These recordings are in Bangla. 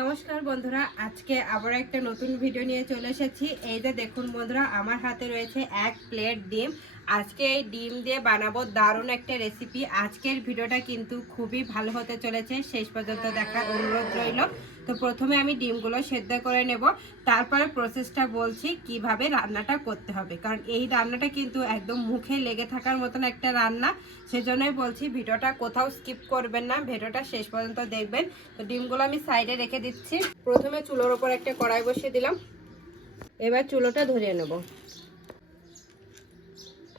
নমস্কার বন্ধুরা, আজকে আবার একটা নতুন ভিডিও নিয়ে চলে এসেছি। এই যে দেখুন বন্ধুরা, আমার হাতে রয়েছে এক প্লেট ডিম। আজকে এই ডিম দিয়ে বানাবো দারুণ একটা রেসিপি আজকের ভিডিওটা কিন্তু খুবই ভালো হতে চলেছে। শেষ পর্যন্ত দেখার অনুরোধ রইল। তো প্রথমে আমি ডিমগুলো সেদ্ধ করে নেব। তারপরে প্রসেসটা বলছি কীভাবে রান্নাটা করতে হবে। কারণ এই রান্নাটা কিন্তু একদম মুখে লেগে থাকার মতন একটা রান্না। সেজন্যই বলছি ভিডিওটা কোথাও স্কিপ করবেন না। ভিডিওটা শেষ পর্যন্ত দেখবেন। তো ডিমগুলো আমি সাইডে রেখে দিচ্ছি। প্রথমে চুলোর ওপর একটা কড়াই বসিয়ে দিলাম। এবার চুলোটা ধরিয়ে নেব।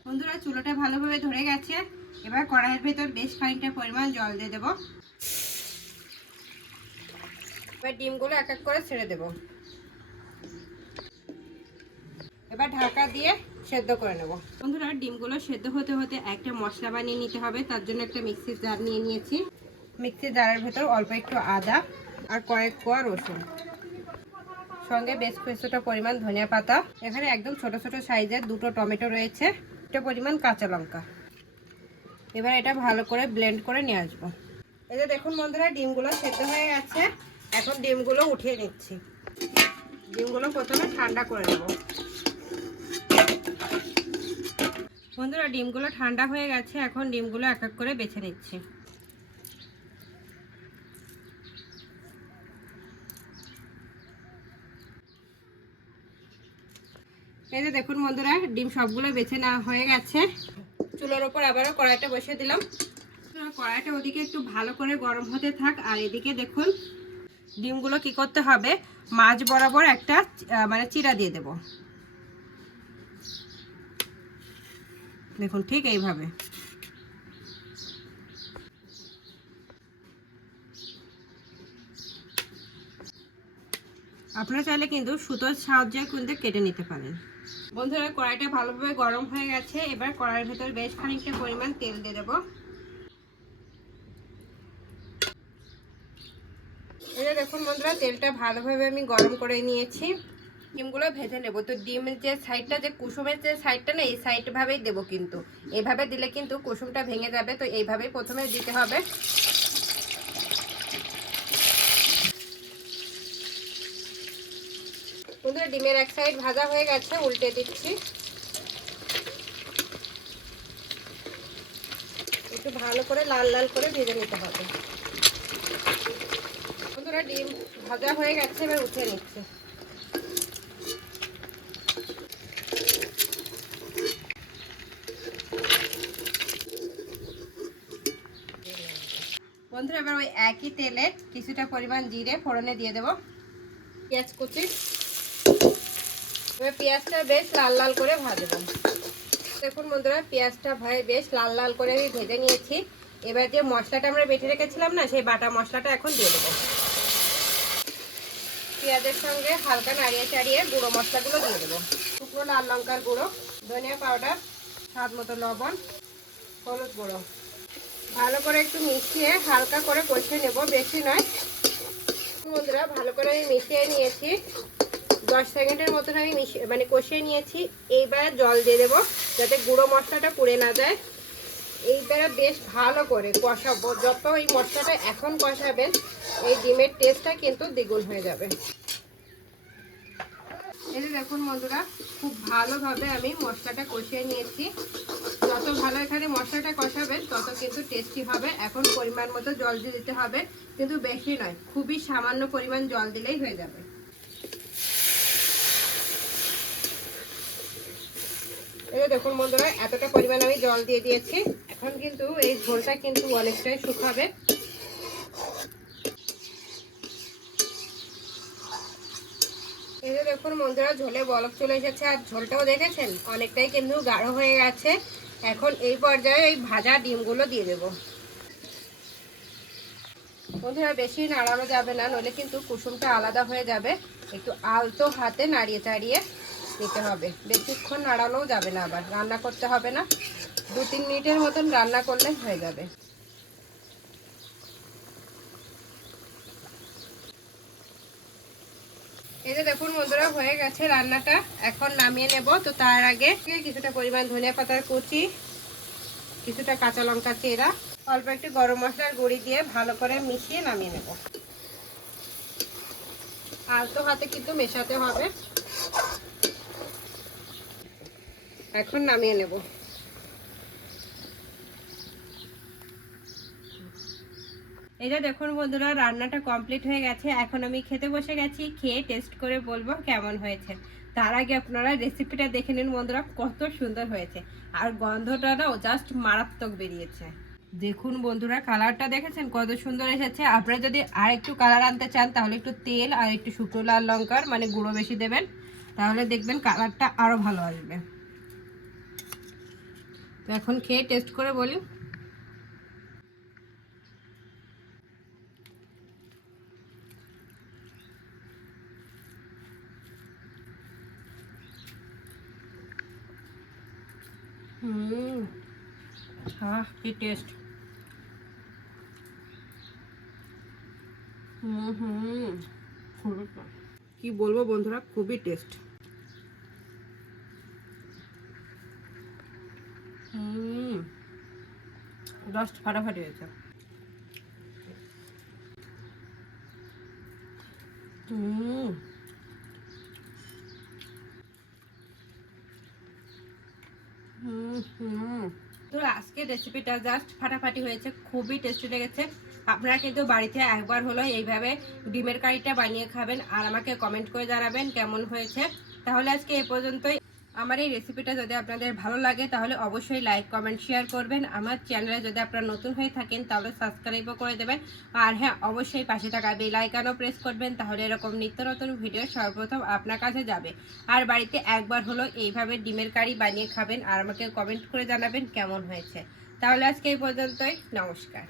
বন্ধুরা, চুলোটা ভালোভাবে ধরে গেছে। এবার কড়াইয়ের ভেতর বেশ খানিকটা পরিমাণ জল দিয়ে দেবো। এবার ডিমগুলো এক এক করে ছেড়ে দেব। এবার ঢাকা দিয়ে সেদ্ধ করে নেব। বন্ধুরা, ডিমগুলো সেদ্ধ হতে হতে একটা মশলা বানিয়ে নিতে হবে। তার জন্য একটা মিক্সির জার নিয়ে নিয়েছি। মিক্সির জারের ভেতর অল্প একটু আদা আর কয়েক কোয়া রসুন। সঙ্গে বেশ কিছুটা পরিমাণ ধনিয়া পাতা। এখানে একদম ছোট ছোট সাইজের দুটো টমেটো রয়েছে। একটা পরিমাণ কাঁচা লঙ্কা। এবার এটা ভালো করে ব্লেন্ড করে নিয়ে আসব। এই যে দেখুন বন্ধুরা, ডিমগুলো সেদ্ধ হয়ে গেছে। এখন ডিমগুলো উঠিয়ে নিচ্ছি। ডিমগুলো প্রথমে ঠান্ডা করে নেব। বন্ধুরা, ডিমগুলো ঠান্ডা হয়ে গেছে। এখন ডিমগুলো এক এক করে বেছে নিচ্ছি। এই যে দেখুন বন্ধুরা, ডিম সবগুলো বেছে নেওয়া হয়ে গেছে। চুলোর ওপর আবারও কড়াইটা বসিয়ে দিলাম। কড়াইটা ওদিকে একটু ভালো করে গরম হতে থাক, আর এদিকে দেখুন ডিমগুলো কি করতে হবে, মাছ বরাবর একটা মানে চিরা দিয়ে দেব। দেখুন ঠিক এইভাবে। আপনারা চাইলে কিন্তু সুতোর সাহায্যে কিন্তু কেটে নিতে পারেন। বন্ধুরা, কড়াইটা ভালোভাবে গরম হয়ে গেছে। এবার কড়াইয়ের ভেতর বেশ খানিকটা পরিমাণ তেল দিয়ে দেবো। যে দেখুন বন্ধুরা, তেলটা ভালোভাবে আমি গরম করে নিয়েছি। ডিমগুলো ভেজে নেব। তো ডিমের যে সাইডটা, যে কুসুমের যে সাইডটা না, এই সাইডভাবেই দেবো কিন্তু। এইভাবে দিলে কিন্তু কুসুমটা ভেঙে যাবে। তো এইভাবেই প্রথমে দিতে হবে। বন্ধুরা, ডিমের এক সাইড ভাজা হয়ে গেছে, উল্টে দিচ্ছি। একটু ভালো করে লাল লাল করে ভেজে নিতে হবে। বন্ধুরা, ডিম ভাজা হয়ে গেছে, এবার উঠে নিচ্ছি। বন্ধুরা, এবার ওই একই তেলে কিছুটা পরিমাণ জিরে ফোড়নে দিয়ে দেবো। পেঁয়াজ কুচি। এবার পেঁয়াজটা বেশ লাল লাল করে ভাজবো। দেখুন বন্ধুরা, পেঁয়াজটা ভাই বেশ লাল লাল করে আমি ভেজে নিয়েছি। এবার যে মশলাটা আমরা বেটে রেখেছিলাম না, সেই বাটা মশলাটা এখন দিয়ে দেবো। পেঁয়াজের সঙ্গে হালকা নাড়িয়ে চাড়িয়ে গুঁড়ো মশলাগুলো দিয়ে দেবো। শুকনো লাল লঙ্কার গুঁড়ো, ধনিয়া পাউডার, স্বাদ মতো লবণ, হলুদ গুঁড়ো। ভালো করে একটু মিশিয়ে হালকা করে কষিয়ে নেব, বেশি নয়। বন্ধুরা, ভালো করে আমি মিশিয়ে নিয়েছি। দশ সেকেন্ডের মতন আমি মানে কষিয়ে নিয়েছি। এইবার জল দিয়ে দেবো, যাতে গুঁড়ো মশলাটা পুড়ে না যায়। এইবারে বেশ ভালো করে কষাবো। যত এই মশলাটা এখন কষাবেন এই ডিমের টেস্টটা কিন্তু দ্বিগুণ হয়ে যাবে। এই দেখুন বন্ধুরা, খুব ভালোভাবে আমি মশলাটা কষিয়ে নিয়েছি। যত ভালো এখানে মশলাটা কষাবেন তত কিন্তু টেস্টি হবে। এখন পরিমাণ মতো জল দিয়ে দিতে হবে, কিন্তু বেশি নয়, খুবই সামান্য পরিমাণ জল দিলেই হয়ে যাবে। দেখুন বন্ধুরা, এতটা পরিমাণ আমি জল দিয়ে দিয়েছি। এখন কিন্তু এই ঝোলটা কিন্তু অনেকটাই শুকাবে। এই যে দেখুন বন্ধুরা, ঝোলে বরফ চলে এসেছে, আর ঝোলটাও দেখেছেন? অনেকটাই কিন্তু গাঢ় হয়ে গেছে। এখন এই পর্যায়ে এই ভাজা ডিমগুলো দিয়ে দেব। বন্ধুরা, বেশি নাড়ানো যাবে না, নইলে কিন্তু কুসুমটা আলাদা হয়ে যাবে। একটু আলতো হাতে নাড়িয়ে চাড়িয়ে নিতে হবে। বেশিক্ষণ নাড়ানোও যাবে না আবার, রান্না করতে হবে না। দু তিন মিনিটের মতন রান্না করলে হয়ে যাবে। এই যে দেখুন বন্ধুরা, হয়ে গেছে রান্নাটা। এখন নামিয়ে নেব। তো তার আগে কিছুটা পরিমাণ ধনিয়া পাতার কুচি, কিছুটা কাঁচা লঙ্কা চেরা, অল্প একটু গরম মশলার গুঁড়ি দিয়ে ভালো করে মিশিয়ে নামিয়ে নেব। আলতো হাতে কিন্তু মেশাতে হবে। এখন নামিয়ে নেব। এই যে দেখুন বন্ধুরা, রান্নাটা কমপ্লিট হয়ে গেছে। এখন আমি খেতে বসে গেছি, খেয়ে টেস্ট করে বলব কেমন হয়েছে। তার আগে আপনারা রেসিপিটা দেখে নিন বন্ধুরা, কত সুন্দর হয়েছে। আর গন্ধটাও জাস্ট মারাত্মক বেরিয়েছে। দেখুন বন্ধুরা কালারটা দেখেছেন? কত সুন্দর এসেছে। আপনারা যদি আর একটু কালার আনতে চান, তাহলে একটু তেল আর একটু শুকনো লাল লঙ্কার মানে গুঁড়ো বেশি দেবেন। তাহলে দেখবেন কালারটা আরও ভালো আসবে। তো এখন খেয়ে টেস্ট করে বলি। হুম কি টেস্ট। হুম হুম কি বলব বন্ধুরা, খুবই টেস্ট। হুম। ফাটাফাটি হয়েছে। হুম। তো আজকের রেসিপিটা জাস্ট ফাটাফাটি হয়েছে, খুবই টেস্টি লেগেছে। আপনারা কিন্তু বাড়িতে একবার হলো এইভাবে ডিমের কারিটা বানিয়ে খাবেন আর আমাকে কমেন্ট করে জানাবেন কেমন হয়েছে। তাহলে আজকে এ পর্যন্তই। আমার এই রেসিপিটা যদি আপনাদের ভালো লাগে, তাহলে অবশ্যই লাইক কমেন্ট শেয়ার করবেন। আমার চ্যানেলে যদি আপনারা নতুন হয়ে থাকেন, তাহলে সাবস্ক্রাইবও করে দেবেন। আর হ্যাঁ অবশ্যই পাশে থাকা বেল আইকনও প্রেস করবেন, তাহলে এরকম নিত্য নতুন ভিডিও সর্বপ্রথম আপনার কাছে যাবে। আর বাড়িতে একবার হলো এইভাবে ডিমের কারি বানিয়ে খাবেন, আর আমাকে কমেন্ট করে জানাবেন কেমন হয়েছে। তাহলে আজকে এই পর্যন্তই, নমস্কার।